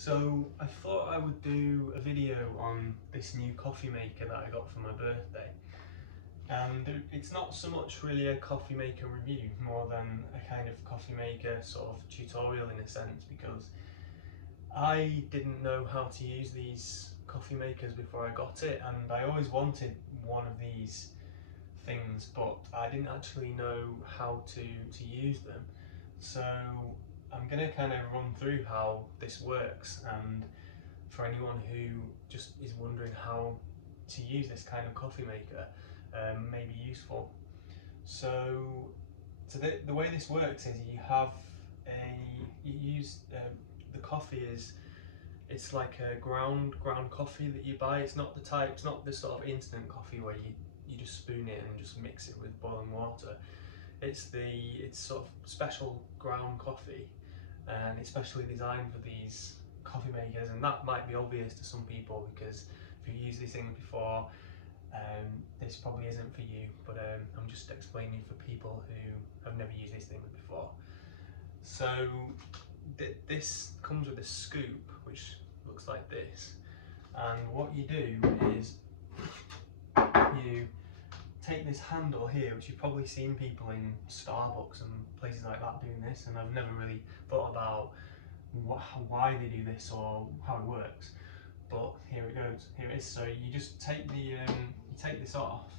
So I thought I would do a video on this new coffee maker that I got for my birthday. And it's not so much really a coffee maker review, more than a kind of coffee maker sort of tutorial in a sense, because I didn't know how to use these coffee makers before I got it, and I always wanted one of these things, but I didn't actually know how to use them. So I'm going to kind of run through how this works, and for anyone who just is wondering how to use this kind of coffee maker, may be useful. So the way this works is the coffee it's like a ground coffee that you buy. It's not the sort of instant coffee where you just spoon it and just mix it with boiling water. It's sort of special ground coffee, and it's specially designed for these coffee makers, and that might be obvious to some people because if you've used these things before, this probably isn't for you, but I'm just explaining for people who have never used these things before. So this comes with a scoop which looks like this, and what you do is you take this handle here, which you've probably seen people in Starbucks and places like that doing this, and I've never really thought about why they do this or how it works, but here it goes. Here it is. So you just take this off,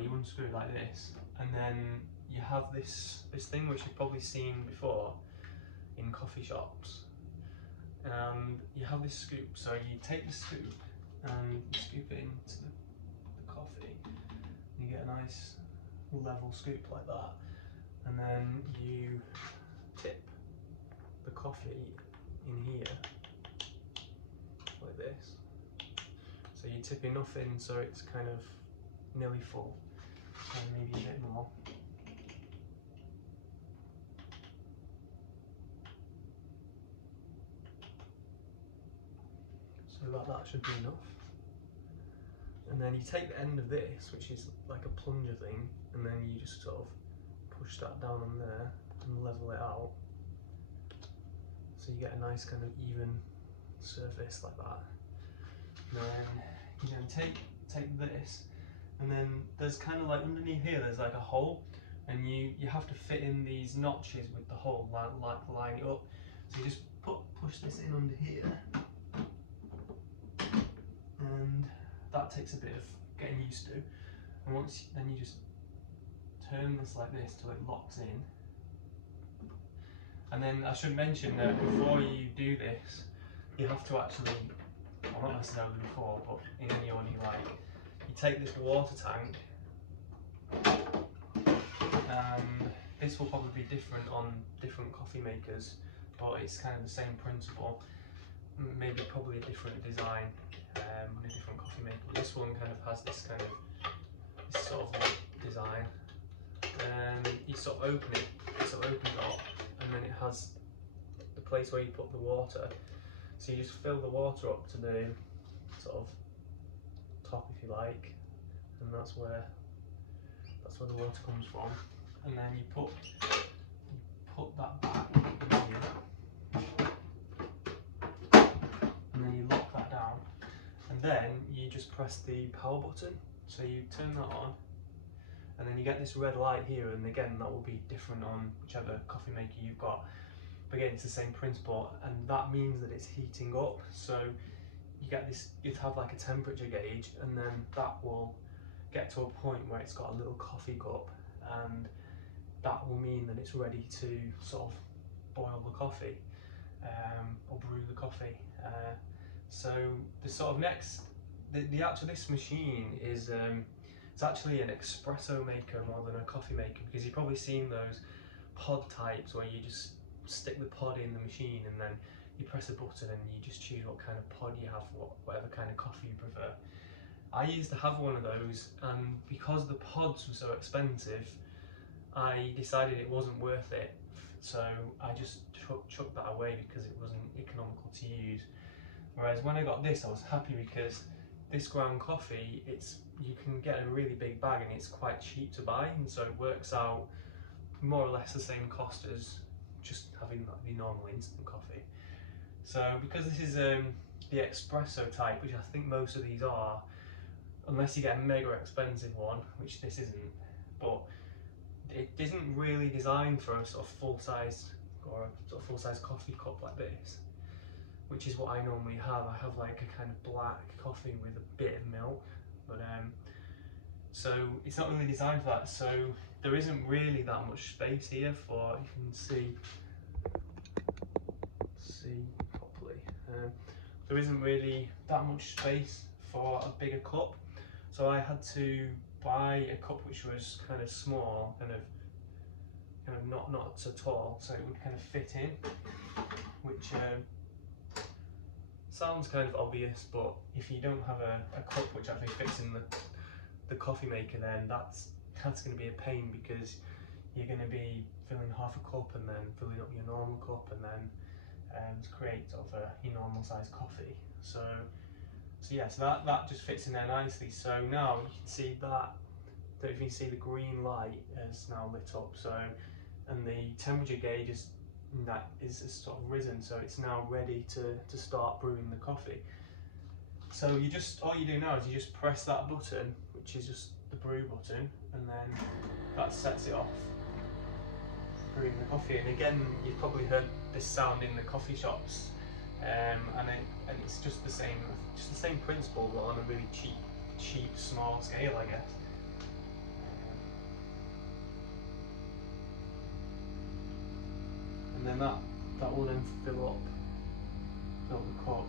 you unscrew it like this, and then you have this thing which you've probably seen before in coffee shops, and you have this scoop. So you take the scoop and you scoop it into the coffee. You get a nice level scoop like that, and then you tip the coffee in here like this. So you tip enough in so it's kind of nearly full, and maybe a bit more. So that should be enough. And then you take the end of this, which is like a plunger thing, and then you just sort of push that down on there and level it out. So you get a nice kind of even surface like that. And then you take this, and then there's kind of like underneath here there's like a hole, and you have to fit in these notches with the hole, like line it up. So you just push this in under here, and that takes a bit of getting used to. And then you just turn this like this till it locks in. And then I should mention that before you do this, you have to actually, well, not necessarily before, but in any order you like, you take this water tank, and this will probably be different on different coffee makers, but it's kind of the same principle, maybe probably a different design in a different coffee maker. But this one kind of has this sort of design, and you sort of open it up, and then it has the place where you put the water. So you just fill the water up to the sort of top, if you like, and that's where the water comes from. And then you put that back in here, and then you lock that down, and then you just press the power button. So you turn that on, and then you get this red light here, and again that will be different on whichever coffee maker you've got. But again, it's the same principle, and that means that it's heating up. So you get this, you have like a temperature gauge, and then that will get to a point where it's got a little coffee cup, and that will mean that it's ready to sort of boil the coffee, or brew the coffee. So the sort of next, this machine is it's actually an espresso maker more than a coffee maker, because you've probably seen those pod types where you just stick the pod in the machine and then you press a button and you just choose what kind of pod you have, whatever kind of coffee you prefer. I used to have one of those, and because the pods were so expensive, I decided it wasn't worth it. So I just chucked that away because it wasn't economical to use. Whereas when I got this, I was happy because this ground coffee, you can get a really big bag and it's quite cheap to buy, and so it works out more or less the same cost as just having like the normal instant coffee. So because this is the espresso type, which I think most of these are, unless you get a mega expensive one, which this isn't, but it isn't really designed for a sort of full-size or a sort of full-size coffee cup like this, which is what I normally have. I have like a kind of black coffee with a bit of milk, but so it's not really designed for that. So there isn't really that much space here for, you can see properly. There isn't really that much space for a bigger cup, so I had to buy a cup which was kind of small, kind of not so tall, so it would kind of fit in, which sounds kind of obvious, but if you don't have a cup which actually fits in the coffee maker, then that's going to be a pain, because you're going to be filling half a cup and then filling up your normal cup, and then to create sort of your normal size coffee. So yeah, so that just fits in there nicely. So now you can see that, don't know if you can see the green light has now lit up. So, and the temperature gauge is sort of risen, so it's now ready to start brewing the coffee. So all you do now is you just press that button, which is just the brew button, and then that sets it off brewing the coffee. And again, you've probably heard this sound in the coffee shops, and it's just the same principle, but on a really cheap small scale, I guess. And then that will then fill the cup.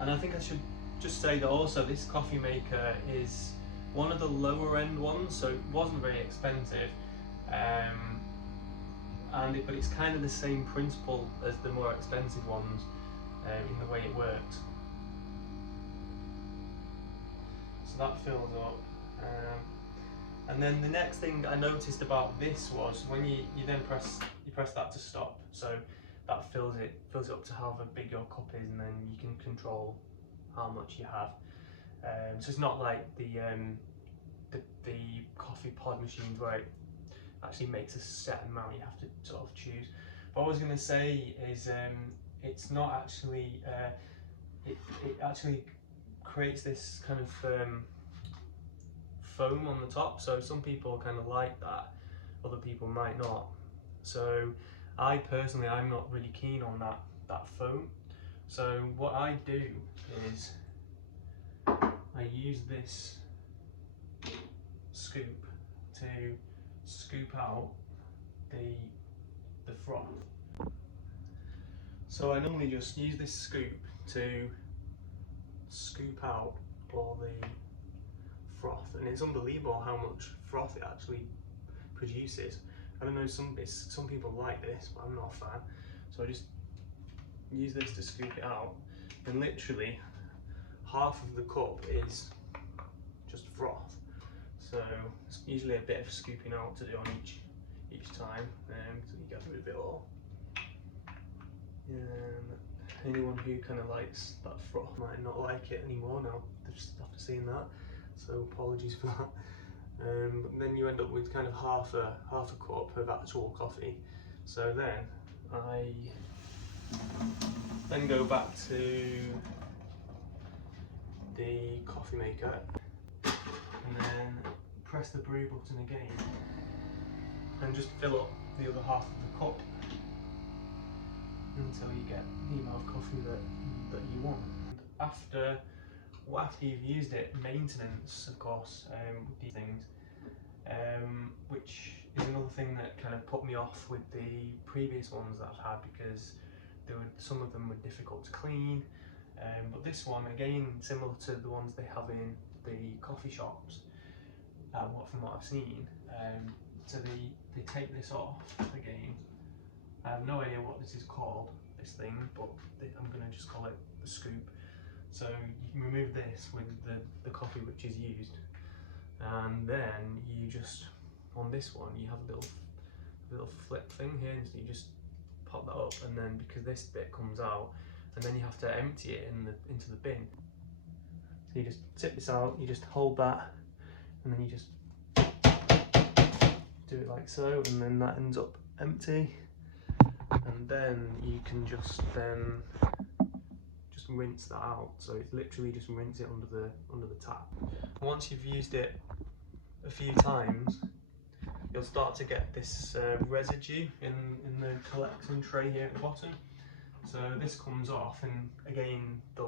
And I think I should just say that also this coffee maker is one of the lower end ones, so it wasn't very expensive, but it's kind of the same principle as the more expensive ones in the way it works. So that fills up. And then the next thing I noticed about this was when you then press that to stop, so that fills it up to however big your cup is, and then you can control how much you have. So it's not like the coffee pod machines where it actually makes a set amount you have to sort of choose. But what I was going to say is it's not actually it actually creates this kind of foam on the top, so some people kind of like that, other people might not. So I personally, I'm not really keen on that foam. So what I do is I use this scoop to scoop out the froth. So I normally just use this scoop to scoop out all the froth, and it's unbelievable how much froth it actually produces. I don't know, some people like this, but I'm not a fan. So I just use this to scoop it out, and literally half of the cup is just froth. So it's usually a bit of scooping out to do on each time, so you get rid of it all. And anyone who kind of likes that froth might not like it anymore now, just after seeing that. So apologies for that. But then you end up with kind of half a cup of actual coffee. So then I go back to the coffee maker and then press the brew button again and just fill up the other half of the cup until you get the amount of coffee that you want. After you've used it, maintenance, of course, with these things, which is another thing that kind of put me off with the previous ones that I've had, because some of them were difficult to clean. But this one, again, similar to the ones they have in the coffee shops, from what I've seen. So they take this off again. I have no idea what this is called, this thing, but I'm going to just call it the scoop. So you can remove this with the coffee which is used, and then you just, on this one, you have a little flip thing here, and so you just pop that up, and then because this bit comes out, and then you have to empty it into the bin. So you just tip this out, you just hold that, and then you just do it like so, and then that ends up empty. and then you can just rinse that out. So it's literally just rinse it under the tap. Once you've used it a few times, you'll start to get this residue in the collection tray here at the bottom. So this comes off, and again, a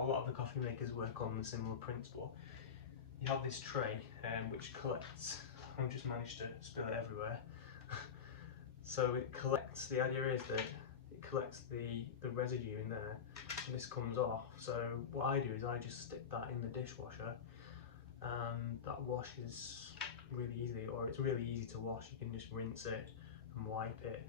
lot of the coffee makers work on the similar principle. You have this tray which collects. I've just managed to spill it everywhere. So it collects. The idea is that it collects the residue in there, and this comes off. So what I do is I just stick that in the dishwasher, and that washes really easily, or it's really easy to wash. You can just rinse it and wipe it,